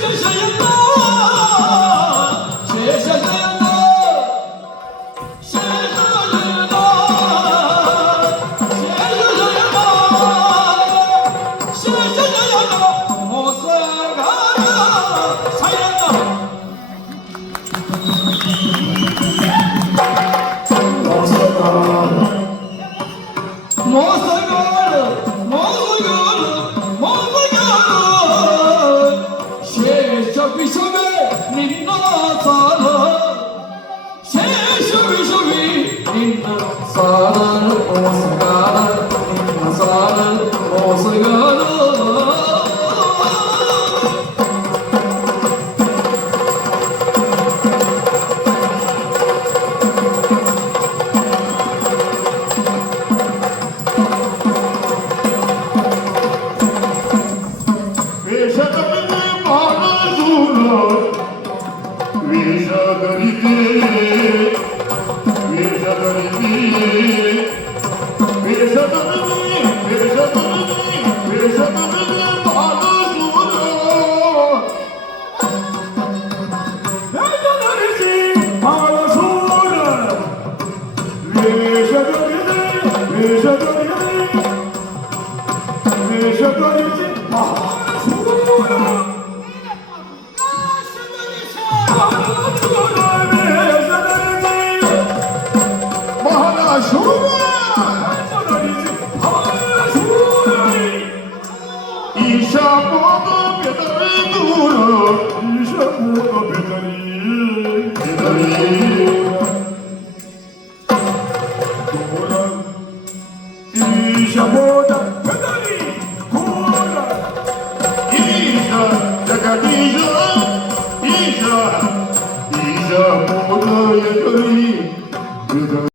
Nossa, agora! Nossa, agora! বিষবে নিম্ন চল শেষ বিষবি নিম্ন চল Oh, свобода, погоди, город. Иша, догони же, Иша, Иша, мода, я говорю,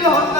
필요합니다.